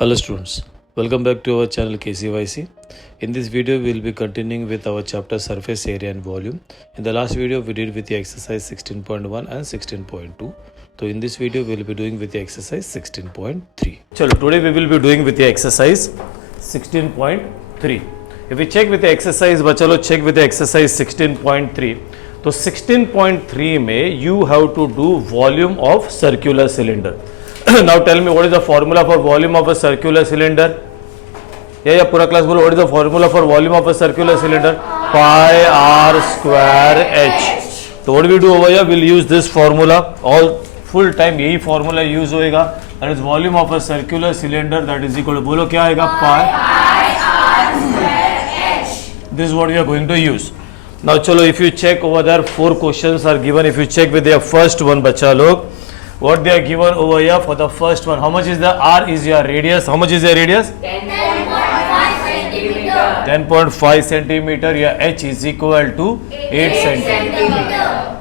Hello students, welcome back to our channel KCYC. In this video we will be continuing with our chapter surface area and volume. In the last video we did with the exercise 16.1 and 16.2. So in this video we will be doing with the exercise 16.3. Chalo, today we will be doing with the exercise 16.3. If we check with the exercise, bachalo check with the exercise 16.3. तो 16.3 में you have to do volume of circular cylinder. Now tell me what is the formula for volume of a circular cylinder? Yeah, पूरा class बोलो what is the formula for volume of a circular cylinder? Pi r square h. So what do we do over here? We'll use this formula all full time. यही formula use होएगा. That is volume of a circular cylinder that is equal to बोलो क्या आएगा? Pi r square h. This is what we are going to use. Now चलो if you check over there 4 questions are given. If you check with their first one बच्चा लोग what they are given over here for the first one. How much is the r is your radius? How much is the radius? 10.5 centimeter. 10.5 centimeter. Your h is equal to 8 centimeter.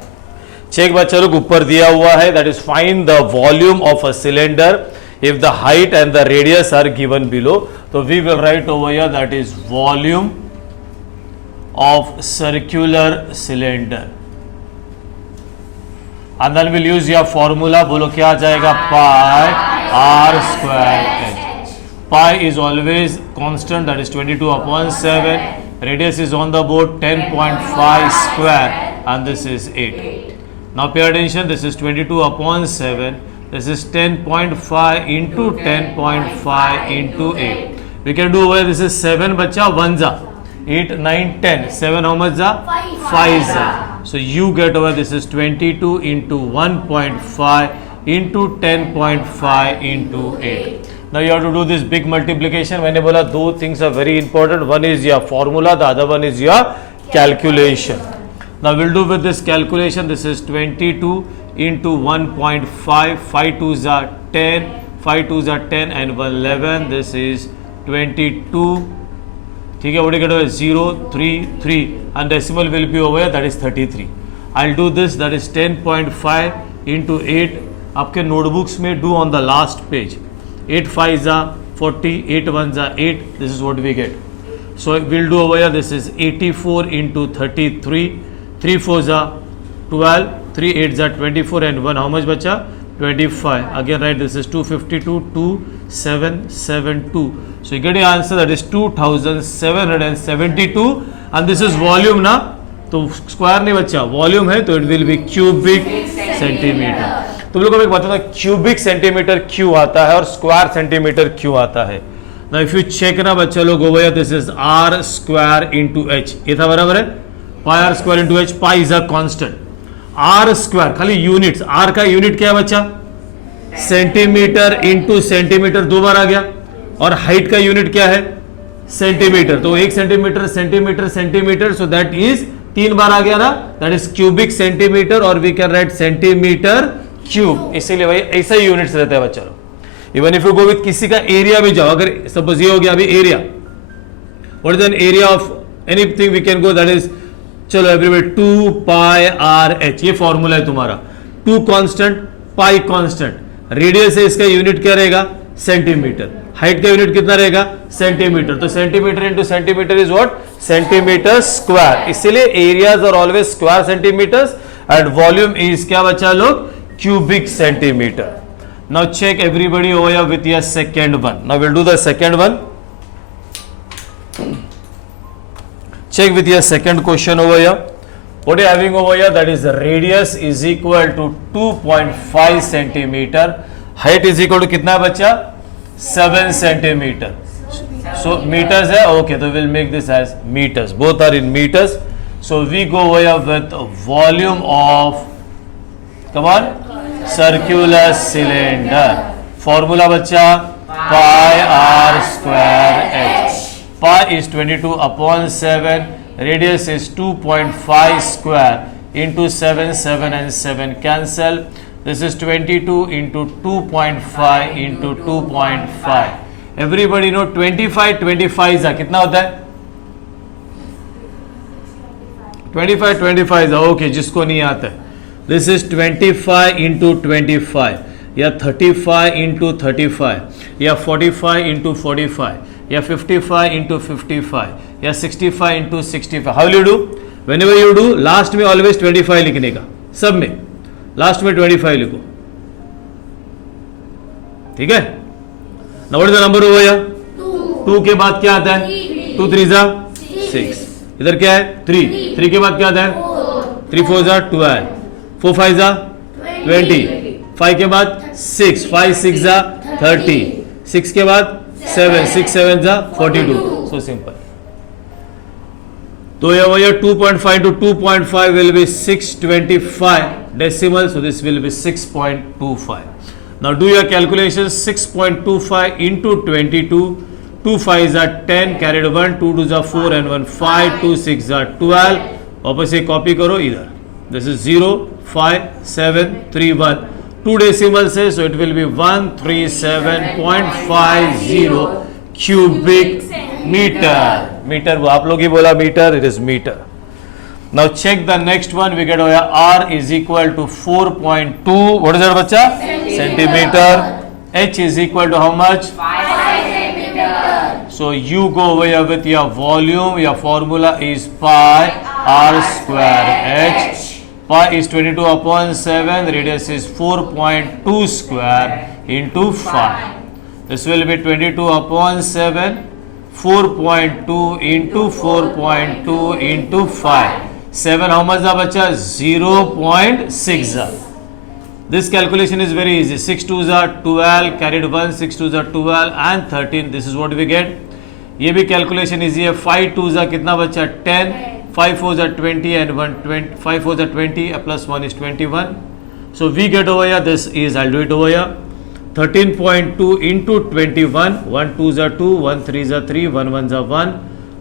Check बच्चा लोग ऊपर दिया हुआ है that is find the volume of a cylinder if the height and the radius are given below. So we will write over here that is volume of circular cylinder. And then we'll use your formula. बोलो क्या आ जाएगा? Pi r square h. Pi is always constant, that is 22 upon 7. Radius is on the board 10.5 square, and this is 8. Now pay attention. This is 22 upon 7. This is 10.5 into 10.5 into 8. We can do over. This is 7 बच्चा 1 जा 8 9 10. 7 how much जा? 5 जा. So you get over this is 22 into 1.5 into 10.5 into 8. Now you have to do this big multiplication. मैंने बोला दो things are very important. One is your formula, the other one is your calculation. Now we'll do with this calculation. This is 22 into 1.5. 5 2s are 10. 5 2s are 10 and 1 11. This is 22. ठीक है, what do you get over 0 3 3 and decimal will be over here, that is 33. I'll do this, that is 10.5 into 8. आपके notebooks में do on the last page. 8 5s are 40, 8 1s are 8. This is what we get. So we'll do over here. This is 84 into 33. 3 4s are 12, 3 8s are 24 and 1 how much बचा? 25. Again write this is 252 2772. So you get your answer, that is 2772 and this is volume ना, तो square नहीं बच्चा, volume है तो it will be cubic centimetre. तुम लोगों को मैं बताता हूँ क्यूबिक सेंटीमीटर क्यों आता है और स्क्वायर सेंटीमीटर क्यों आता है. ना इफ यू चेक ना बच्चा लोग हो गया, this is r square into h. ये था बराबर है pi r square into h. Pi is a constant. R square खाली यूनिट्स, आर का यूनिट क्या है बच्चा? सेंटीमीटर इंटू सेंटीमीटर, 2 बार आ गया. और हाइट का यूनिट क्या है? सेंटीमीटर. तो 1 centimetre centimetre centimetre, so that is 3 बार आ गया ना, दैट इज क्यूबिक सेंटीमीटर और we can write centimetre cube. इसीलिए भाई ऐसा ही यूनिट्स रहता है बच्चा. Even if you go with किसी का एरिया भी जाओ, अगर सपोज ये हो गया अभी area, what is an area of anything we can go, that is चलो एवरीवेयर 2 पाई आर एच. ये फॉर्मूला है तुम्हारा. 2 कांस्टेंट, पाई कांस्टेंट, रेडियस है इसका यूनिट क्या रहेगा? सेंटीमीटर. हाइट का यूनिट कितना रहेगा? सेंटीमीटर. तो centimetre into centimetre is what? Centimetre square. इसीलिए areas are always square centimetres and volume is क्या बच्चा लोग? Cubic centimetre. Now check everybody over here with your second one. Now will do the second one. Check with your second question over here. What are you having over here? That is the radius is equal to 2.5 centimeter. Height is equal to कितना बच्चा? 7 centimeter. So meters है. Okay, so we'll make this as meters. Both are in meters. So we go over here with volume of, come on, circular cylinder. Formula बच्चा pi r square h. Pi is 22 upon 7. Radius is 2.5 square into 7. 7 and 7 cancel. This is 22 into 2.5 into 2.5. Everybody know 25 25 जा कितना होता है? 25 25 जा. Okay, जिसको नहीं आता है, this is 25 into 25. या 35 इंटू 35 या 45 इंटू 45 या 55 इंटू 55 या 65 into 65. How will you do? When ever you do last में ऑलवेज 25 लिखने का, सब में लास्ट में 25 लिखो. ठीक है. Now what is the number over here? 2 के बाद क्या आता है? 2 3 जा 6. इधर क्या है? 3 के बाद क्या आता है? 3 4 जा 12, 4 5 जा 20, 5 के बाद 6, 5 6 जा 30, 6 के बाद 7, 6 7 जा 42. So simple. So here 2.5 to 2.5 will be 625 decimal. So this will be 6.25. Now do your calculations. 6.25 into 22. 2 5s are 10, carried 1, 2 2s are 4 and 1 5, 2 6 are 12. वापस से कॉपी करो इधर. This is 0 5 7 3 1. 2 decimals है, so it will be 137.50 cubic meter. Meter वो आप लोग ही बोला metre, it is meter. Now check the next one. We get R is equal to 4.2. What is that बच्चा? Centimeter. H is equal to how much? 5 centimeter. So you go over here with your volume. Your formula is pi R square H. Pi is 22 upon 7. Radius is 4.2 square into 5. This will be 22 upon 7. 4.2 into 4.2 into 5. 7 how much da bacha? 0.6. This calculation is very easy. 6 2s are 12, carried 1, 6 2s are 12 and 13. This is what we get. ये भी calculation easy है. 5 2s are कितना बचा? 10. 5 4s are 20 and 1 20. 5 4s are 20 plus 1 is 21. So we get over here. This is, I'll do it over here. 13.2 into 21. 1 2s are 2, 1 3s are 3, 1 1s are 1,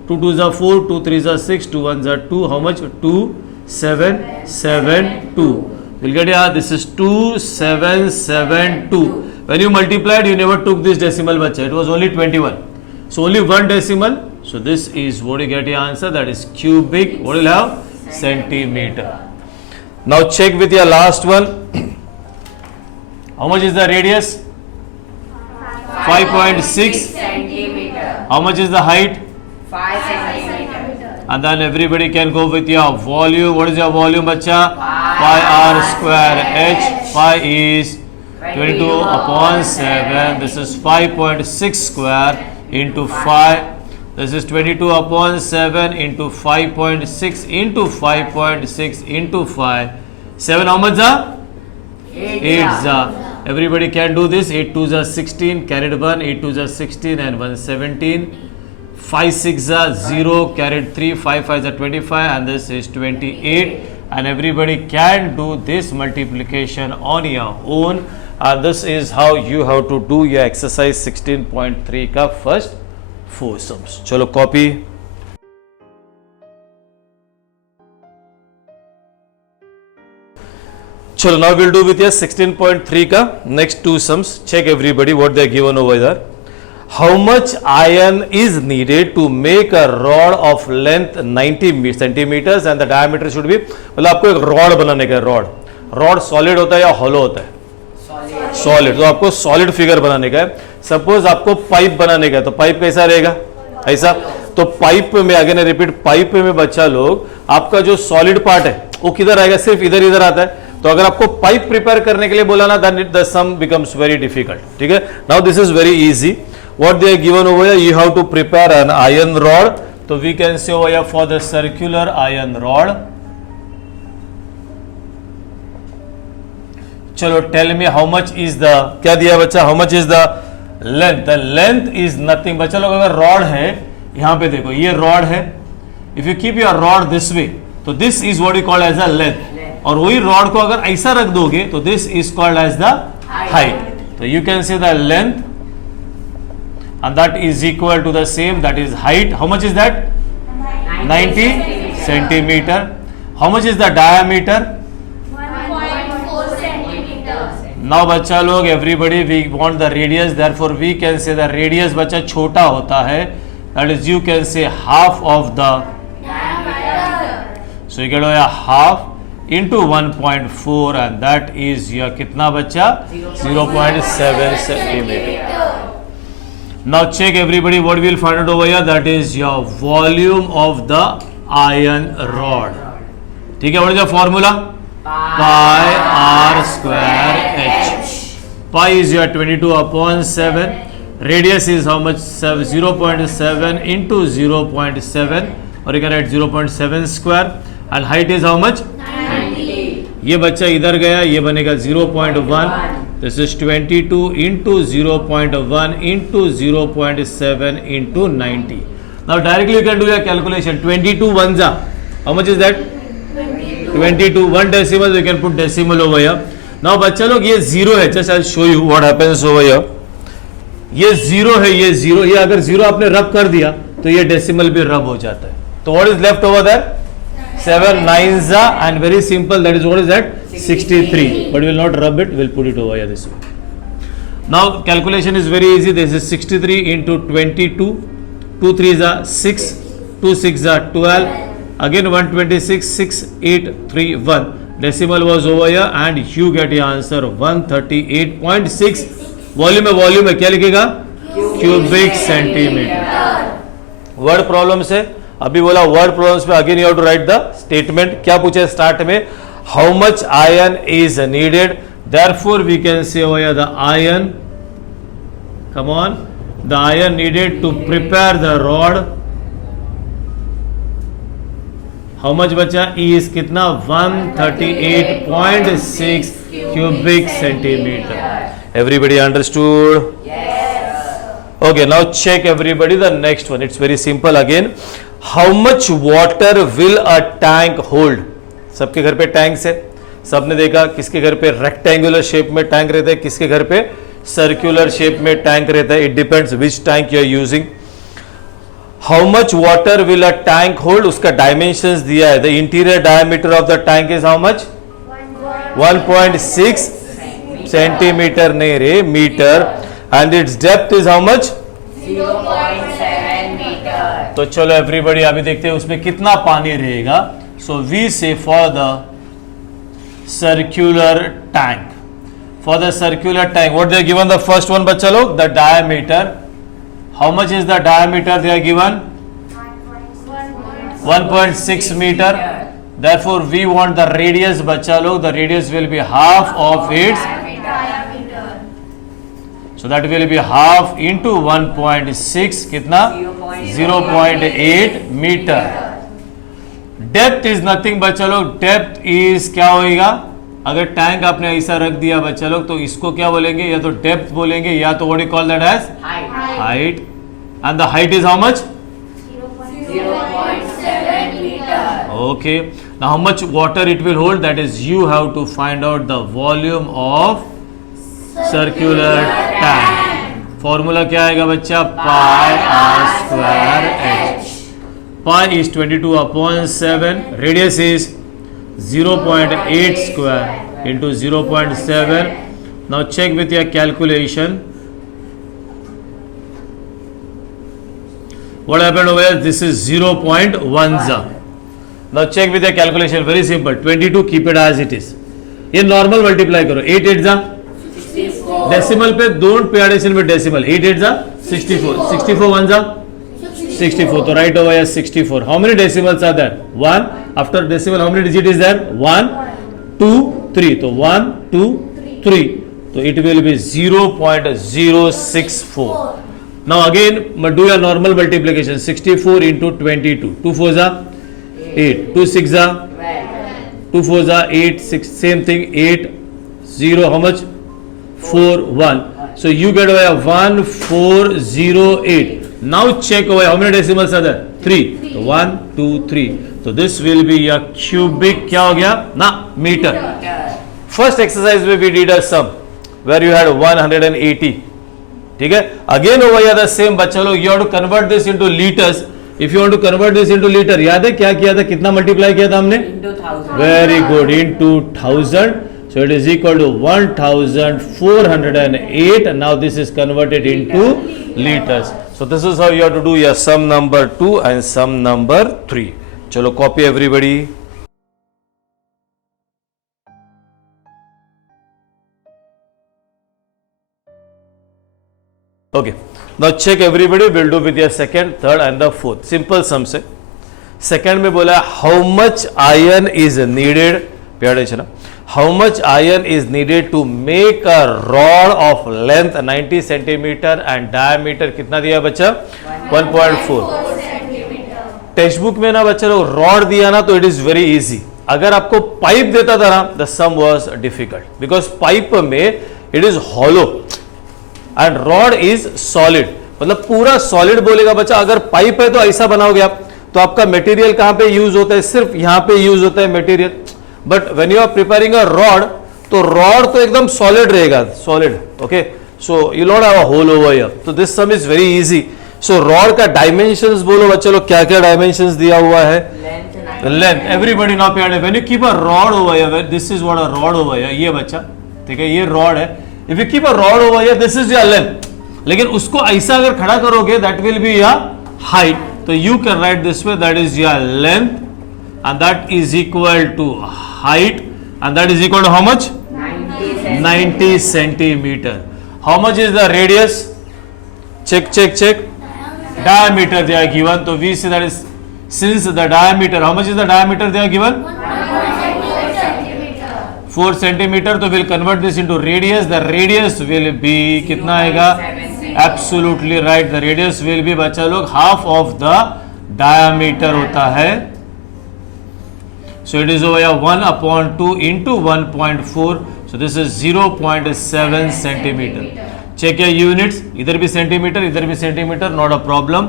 2 2s are 4, 2 3s are 6, 2 1s are 2. How much? 2772. We'll get here. This is 2772. When you multiplied, you never took this decimal, bacha. It was only 21. So only one decimal. So this is what you get your answer. That is cubic. What will have? Centimeter. Now check with your last one. How much is the radius? 5.6 centimeter. How much is the height? 5 centimeter. And then everybody can go with your volume. What is your volume, bacha? Pi R square H. Pi is 22 upon 7. This is 5.6 square into 5. This is 22 upon 7 into 5.6 into 5.6 into 5. 7 how much? 8. Everybody can do this. 8 2s are 16, carried 1, 8 2s are 16 and 1 17. 5 6 are 0, carried 3, 5 5s are 25 and this is 28. And everybody can do this multiplication on your own. This is how you have to do your exercise 16.3 ka first 4 sums. Chalo copy. Chalo, now we'll do with your 16.3 ka next 2 sums. Check everybody what they are given over there. How much iron is needed to make a rod of length 90 centimeters and the diameter should be, मतलब आपको एक rod बनाने का, rod solid होता है या hollow होता है? सॉलिड. तो आपको सॉलिड फिगर बनाने का है. सपोज आपको पाइप बनाने का है, तो पाइप कैसा रहेगा? ऐसा. तो पाइप में अगेन रिपीट, पाइप में बच्चा लोग आपका जो सॉलिड पार्ट है वो किधर आएगा? सिर्फ इधर इधर आता है. तो अगर आपको पाइप प्रिपेयर करने के लिए बोला ना, then the sum becomes very difficult. ठीक है. Now this is very easy. What they are given over here, you have to prepare an iron rod. So we can say over here for the circular iron rod. चलो tell me how much is the, क्या दिया बच्चा? How much is the length? The length is nothing. बच्चा लोग अगर rod है, यहाँ पे देखो ये रॉड है. If you keep your rod this way, तो this is what you call as a length. और वही रॉड को अगर ऐसा रख दोगे तो this is called as the height. So you can say the length and that is equal to the same, that is height. How much is that? 90 centimeter. How much is the diameter? 1.4 centimeter. Now बच्चा लोग everybody we want the radius, therefore we can say the radius बच्चा छोटा होता है, that is you can say half of the Diameter. so you get a half. into 1.4 and that is your कितना बच्चा 0.7 centimeter. Now check everybody what we will find out over here, that is your volume of the iron rod. ठीक है, what is the formula? Pi r square h. Pi is your 22 upon 7. Radius is how much? 0.7 into 0.7, or you can write 0.7 square, and height is how much? 90. ये बच्चा इधर गया, ये बनेगा 0.1. This is 22 into 0.1 into 0.7 into 90. Now directly you can do your calculation. 22 ones are, how much is that? 22. One decimal, you can put decimal over here. Now बच्चा लोग ये 0 है. Just I'll show you what happens over here. ये 0 है, ये 0. ये अगर 0 आपने रब कर दिया तो ये decimal भी रब हो जाता है. तो what is left over there? 7 9s are, and very simple, that is what is that? 63. But we will not rub it, we will put it over here this way. Now calculation is very easy. This is 63 into 22. 2 3s are 6, 2 6 are 12, again 126, 6 8 3 1. Decimal was over here and you get your answer 138.6. Volume है, क्या लिखेगा? Cubic centimetre. Word problem से अभी बोला, word problems में again you have to write the statement. क्या पूछे start में? How much iron is needed. Therefore we can say over here the iron, come on, the iron needed to prepare the rod. How much बचा? Is कितना? 138.6 cubic centimeter. Everybody understood? Yes. Okay, now check everybody the next one. It's very simple again. How much water will a tank hold? सबके घर पे tanks है, सबने देखा. किसके घर पे रेक्टेंगुलर शेप में टैंक रहता है, किसके घर पे सर्कुलर शेप में टैंक रहता है. It depends which tank you are using. How much water will a tank hold, उसका डायमेंशंस दिया है. The interior diameter of the tank is how much? 1.6 centimetre, नहीं रे, metre. And its depth is how much? 0.7 meter. तो चलो everybody अभी देखते हैं उसमें कितना पानी रहेगा. So we say for the circular tank, for the circular tank what they are given? The first one बच्चा लोग, the diameter. How much is the diameter they are given? 1.6 meter. Therefore we want the radius बच्चा लोग, the radius will be half of its, so that will be half into 1.6 कितना? 0.8 meter. Depth is nothing बच्चा लोग, depth is क्या होएगा? अगर tank आपने ऐसा रख दिया बच्चा लोग तो इसको क्या बोलेंगे? या तो डेप्थ बोलेंगे या तो what do you call that as? Height. And the height is how much? 0.7 meter. Okay. Now how much water it will hold? That is you have to find out the volume of circular tank. Formula क्या आएगा बच्चा? Pi r square h. Pi is 22 upon 7. Radius is 0.8 square into 0.7. Now check with your calculation. What happened over here? This is 0.1. Now check with your calculation. Very simple. 22 keep it as it is. ये normal multiply करो. 8 8 जा 64. decimal पे don't pay addition with decimal. 8 8 जा 64. 64 1 जा 64. तो right over here 64. How many decimals are there? 1. After decimal how many digit is there? 1 2 3. तो 1 2 3. तो it will be 0.064. Now again do your normal multiplication. 64 into 22. 2 4 जा 8. 2 6 जा 2 4 जा 8. 6 same thing. 8 0 how much? 4 1. So you get over 1408. Now check over how many decimals are there? 3. 1 2 3. So this will be your cubic क्या हो गया ना meter. First exercise में we did a sum where you had 180. ठीक है. Again over here the same बच्चा लोग you have to convert this into liters. If you want to convert this into liter, याद है क्या किया था? कितना मल्टीप्लाई किया था हमने? Into 1000. Very good. Into 1000. So it is equal to 1408. And now this is converted into liters. So this is how you have to do your sum number 2 and sum number 3. Chalo copy everybody. Okay, now check everybody, we'll do with your second, third and the fourth. Simple sum से second में बोला how much iron is needed, how much iron is needed to make a rod of length 90 centimetre and diameter कितना दिया बच्चा 1.4 text book में ना बच्चा लोग रॉड दिया ना तो इट इज वेरी इजी, अगर आपको पाइप देता था ना the sum was difficult because pipe में it is hollow and rod is solid, मतलब पूरा सॉलिड बोलेगा बच्चा, अगर पाइप है तो ऐसा बनाओगे आप तो आपका मटेरियल कहां पे यूज होता है, सिर्फ यहां पे यूज होता है material, but when you are preparing a rod तो रॉड तो एकदम सॉलिड रहेगा, solid, okay, so you not have a hole over here, तो this sum is very easy. So rod का डायमेंशंस बोलो बच्चे लोग, क्या क्या डायमेंशंस दिया हुआ है, लेंथ, एवरीबॉडी नाउ पे when you keep a rod over here, this is what a rod over here, ये बच्चा ठीक है, ये रॉड है, if you keep a rod over here this is your length, लेकिन उसको ऐसा अगर खड़ा करोगे that will be your height, तो you can write this way, that is your length and that is equal to height and that is equal to how much 90 centimeter. How much is the radius, check diameter they are given, so we say that is, since the diameter, how much is the diameter they are given 4 centimeter, तो we'll convert this into radius, the radius will be कितना आएगा, absolutely right, the radius will be बच्चा लोग half of the diameter होता है, so it is over 1/2 into 1.4, so this is 0.7 centimetre. Check your units, इधर भी centimetre इधर भी centimetre, not a problem.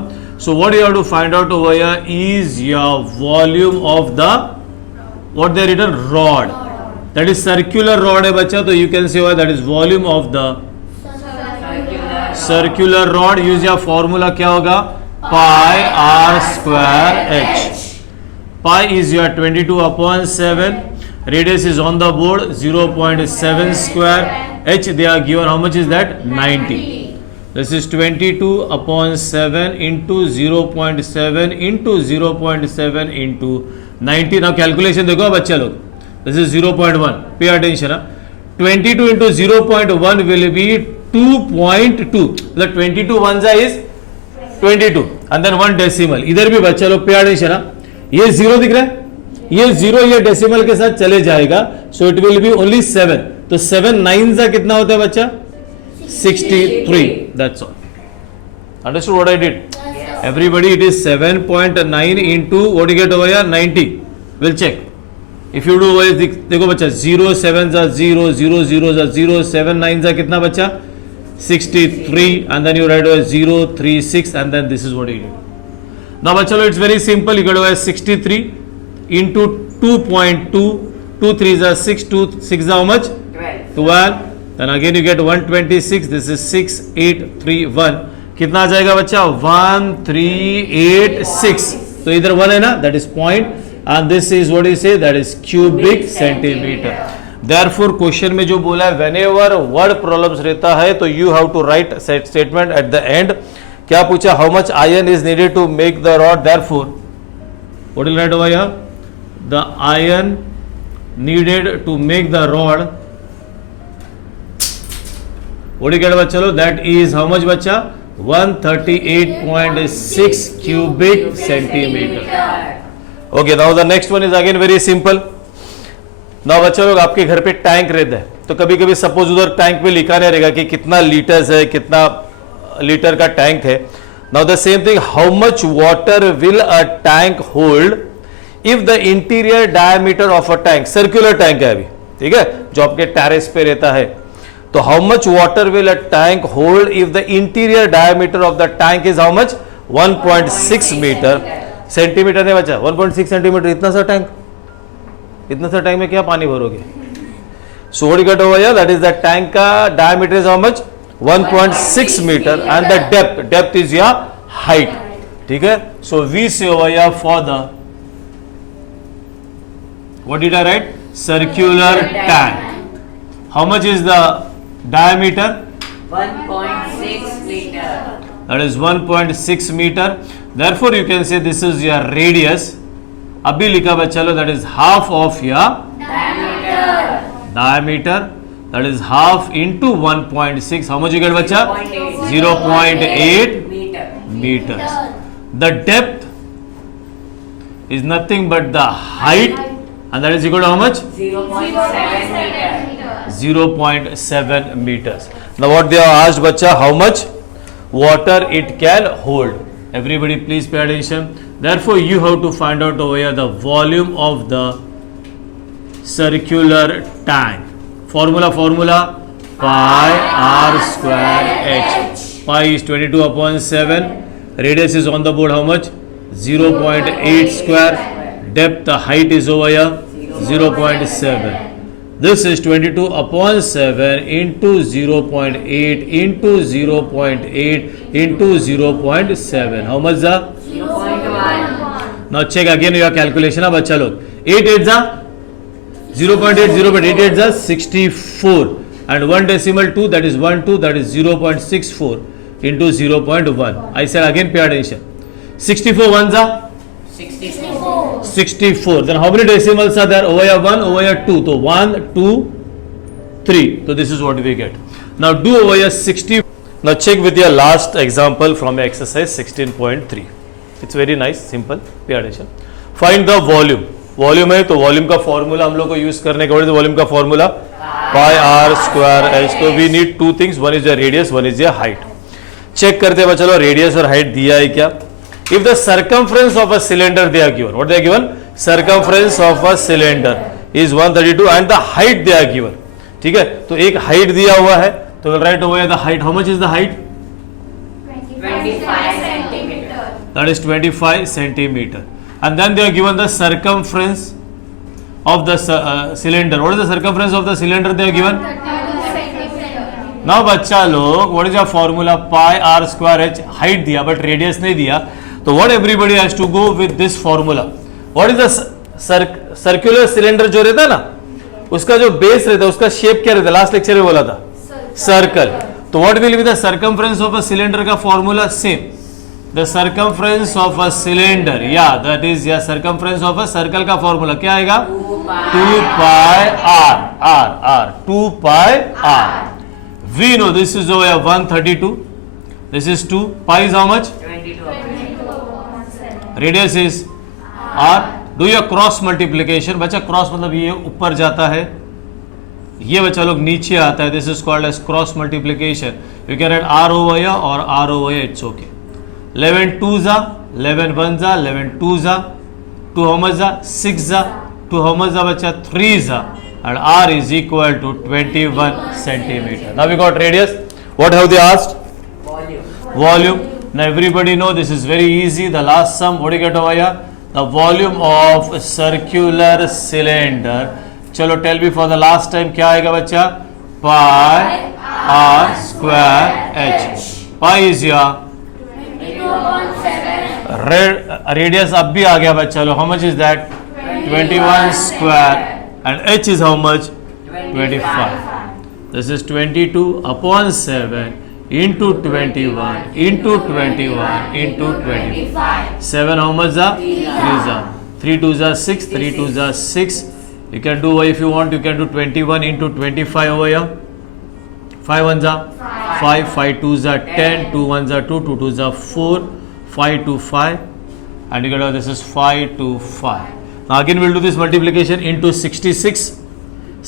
So what you have to find out over here is your volume of the what they written rod, that is circular rod है बच्चा, तो you can say over that is volume of the circular rod, use या formula क्या होगा, pi r square h, pi is your 22/7, radius is on the board 0.7 square, h they are given, how much is that 90, this is 22/7 into 0.7 into 0.7 into 90, now calculation देखो बच्चा लोग, this is 0.1, pay attention, 22 into 0.1 will be 2.2, मतलब 22 1 is 22 and then 1 decimal, इधर भी बच्चा लोग pay attention, ये 0 दिख रहा है, ये 0 ये डेसिमल के साथ चले जाएगा, so it will be only 7, तो 7 9 का कितना होता है बच्चा 63, that's all, understood what I did everybody, it is 7.9 into what you get over here 90, we'll check, if you do देखो बच्चा 0 7 0 0 0 0 7 9 कितना बच्चा 63 and then you write over 0 3 6 and then this is what you do. Now बच्चा it's very simple, you get over 63 into 2.2, 2 3s are 6, 2 6 how much 12, then again you get 126, this is 6 8 3 1, कितना आ जाएगा बच्चा 1 3 8 6, तो इधर 1 है ना, that is point and this is what you say, that is cubic centimeter. Therefore question में जो बोला है whenever word problems रहता है तो you have to write statement at the end, क्या पूछा, how much iron is needed to make the rod, therefore what will write over here, the iron needed to make the rod, what do you get बच्चा लो, that is how much बच्चा 138.6 cubic centimeter. Okay, now the next one is again very simple. now बच्चा लोग आपके घर पे tank रहता है, तो कभी कभी सपोज उधर टैंक पे लिखा नहीं रहेगा कि कितना लीटर्स है, कितना लीटर का टैंक है। Now the same thing, how much water will a tank hold if the interior diameter of a tank, circular tank है अभी, ठीक है, जो आपके टेरेस पे रहता है, तो how much water will a tank hold if the interior diameter of the tank is how much 1.6 metre, centimetre नहीं बचा, 1.6 सेंटीमीटर, इतना सा टैंक, इतना सा टैंक में क्या पानी भरोगे। So what you get over here, that is the tank का diameter is how much 1.6 metre and the depth is your height, ठीक है। So we say over here for the what did I write, circular tank, how much is the diameter 1.6 meter. that is 1.6 meter, therefore you can say this is your radius, अभी लिखा बच्चा लो, that is half of your diameter, that is half into 1.6, how much you get बच्चा 0.8 meter. meters. The depth is nothing but the height, and that is equal to how much? 0.7 meter. 0.7 meters. Now what they have asked bacha, how much water it can hold. Everybody please pay attention. Therefore you have to find out over here the volume of the circular tank. Formula pi r square h. Pi is 22 upon 7. Radius is on the board how much? 0.8 square. Depth, the height is over here 0.7. This is 22 upon 7 into 0.8 into 0.8 into 0.7. How much the? 0.1. Now check again your calculation अब अच्छा लोग 8 8 जा 0.8 0.8 8 जा 64 and 1 decimal 2 that is 1 2 that is 0.64 into 0.1. I said again pay attention 64 1 जा 64. Then how many decimals are there? Over here 1, over here 2. So 1, 2, 3. So this is what we get. Now do over here 60. Now check with your last example from exercise 16.3. It's very nice, simple. Pay attention. Find the volume. Volume है तो volume का formula हम लोग को use करने के बाद volume का formula pi r square h. तो we need two things, one is the radius, one is the height. Check करते हैं चलो रेडियस और हाइट दिया है क्या. If the circumference of a cylinder they are given, what they are given? Circumference of a cylinder is 132 and the height they are given. ठीक है, तो एक height दिया हुआ है तो we'll write over here the height. How much is the height? 25 centimeter. That is 25 centimeter. And then they are given the circumference of the cylinder. What is the circumference of the cylinder they are given? 32 centimeter. Now बच्चा लोग what is your formula? Pi r square h. Height दिया but radius नहीं दिया. So what everybody has to go with this formula. What is the circular cylinder जो रहता है ना, उसका जो बेस रहता है उसका शेप क्या रहता है? लास्ट लेक्चर में बोला था सर्कल. तो what will be the circumference of a cylinder का formula? Same. The circumference of a cylinder, yeah, that is yeah, circumference of a circle का formula क्या आएगा? 2 pi r. 2 pi r. We know this is over 132. This is 2. Pi is how much? 22. Radius is R. Do your cross multiplication. बच्चा cross मतलब ये ऊपर जाता है, ये बच्चा लोग नीचे आता है. This is called as cross multiplication. You can write R over या और आर ओवर या, इट्स ओके. 11 2 जा 11 1 जा 11 2 जा 2 how much जा 6 जा 2 how much जा बच्चा 3 जा and r is equal to 21 centimeter. Now we got radius. What have they asked? Volume. Now everybody know this is very easy. The last sum, what do you get over here? The volume of a circular cylinder. चलो tell me for the last time क्या आएगा बच्चा? Pi r square h. Pi is your radius. अब भी आ गया बच्चा लो. How much is that? 21 square and h is how much? 25. This is 22 upon 7 into 21 into 21 into 25. 7 how much za? 3 za. 3 2 za 6, 3 2 za 6. You can do, if you want, you can do 21 into 25 over here. 5 1 za 5, 5 2 za 10, 2 1 za 2, 2 2 za 4, 5 2 5, and you get this is 5 2 5. Now again we'll do this multiplication into 66.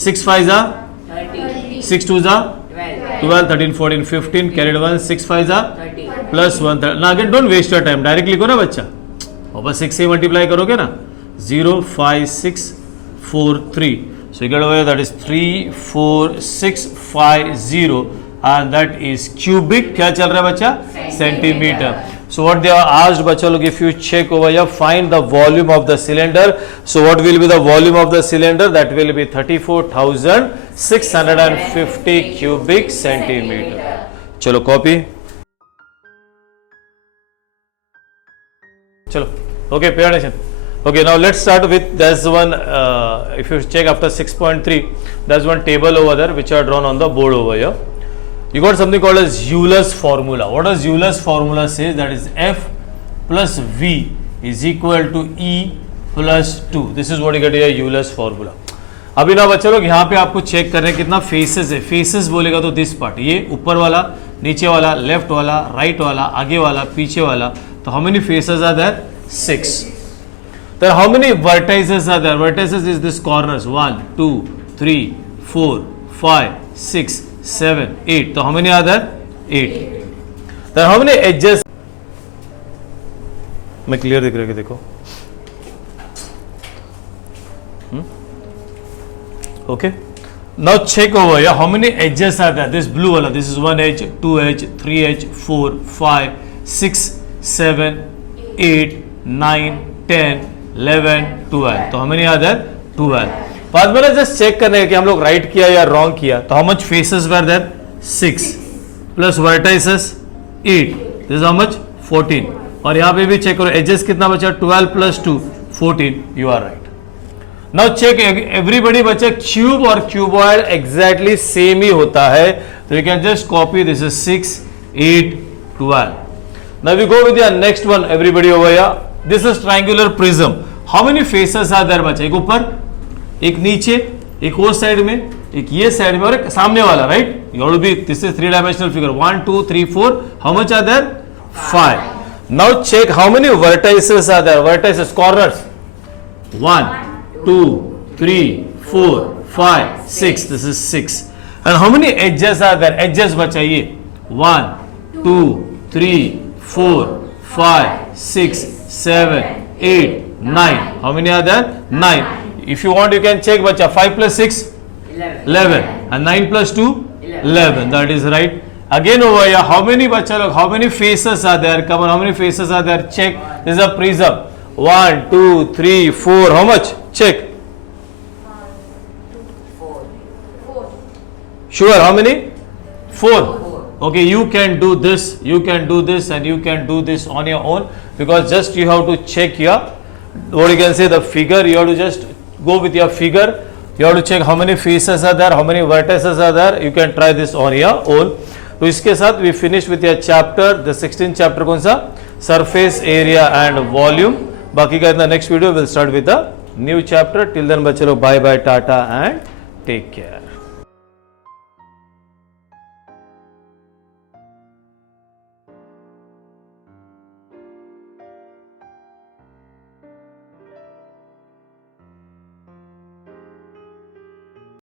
6 5 za 30. 6 2 za 12. 12, 13, 14, 15, carried 1, 6 5 जा 30. plus 1. Now again don't waste your time, direct लिखो ना बच्चा, और बस 6 से multiply करोगे ना. 0 5 6 4 3. So you get over that is 3 4 6 5 0 and that is cubic. क्या चल रहा है बच्चा? Centimeter. So what they are asked बच्चा लोग, if you check over here, find the volume of the cylinder. So what will be the volume of the cylinder? That will be 34,650 cubic centimeter. चलो copy. चलो okay, pay attention. Okay, now let's start with, there's one if you check after 6.3, there's one table over there which are drawn on the board over here. You got something called as Euler's formula. What does Euler's formula says? That is F plus V is equal to E plus 2. This is what you get here, Euler's formula. अभी ना बच्चे लोग यहाँ पे आपको check करना है कितना फेसेस है. फेसेस बोलेगा तो दिस पार्ट, ये ऊपर वाला नीचे वाला, लेफ्ट वाला, राइट वाला, आगे वाला, पीछे वाला. तो how many faces are there? 6. Then how many vertices are there? Vertices is this corners. 1, 2, 3, 4, 5, 6, 7, 8. So how many are there? 8. Then how many edges? मैं clear दिख रहा है कि देखो. Okay. Now check over here. How many edges are there? This blue wala. This is 1 edge, 2 edge, 3 edge, 4, 5, 6, 7, 8, 9, 10, 11, 12. तो how many are there? 12. बाद में just check करने कि हम लोग राइट किया या रॉन्ग किया. तो how much faces were there? 6 plus vertices 8. This is how much? 14. और यहाँ पे भी चेक करो edges कितना बचा? 12 plus 2 14. You are right. Now check everybody बच्चा क्यूब और क्यूबॉइड एग्जैक्टली सेम ही होता है. तो you can just copy this is 6, 8, 12. Now we go with the next one. Everybody over here. This is triangular prism. How many faces are there बच्चा? एक ऊपर, एक नीचे, एक वो साइड में, एक ये साइड में और एक सामने वाला. Right? You have to be. This is 3-dimensional figure. 1, 2, 3, 4. How much are there? 5. Now check how many vertices are there. Vertices, corners. 1, 2, 3, 4, 5, 6. This is 6. And how many edges are there? Edges बचाइए. 1, 2, 3, 4, 5, 6, 7, 8, 9. How many are there? 9. If you want, you can check बच्चा. 5 plus 6? 11. And 9 plus 2? 11. That is right. Again over here, how many बच्चा लोग? How many faces are there? Come on, how many faces are there? Check. This is a prism. 1, 2, 3, 4. How much? Check. 4. Sure. How many? 4. Okay, you can do this. You can do this, and you can do this on your own, because just you have to check here. What you can say, the figure. You have to just go with your figure. You have to check how many faces are there, how many vertices are there. You can try this on your own. तो इसके साथ we finished with your chapter. The 16th chapter कौन सा? Surface area and volume. बाकी का in the next video will start with the new chapter. Till then बच्चे लोग bye bye, tata and take care.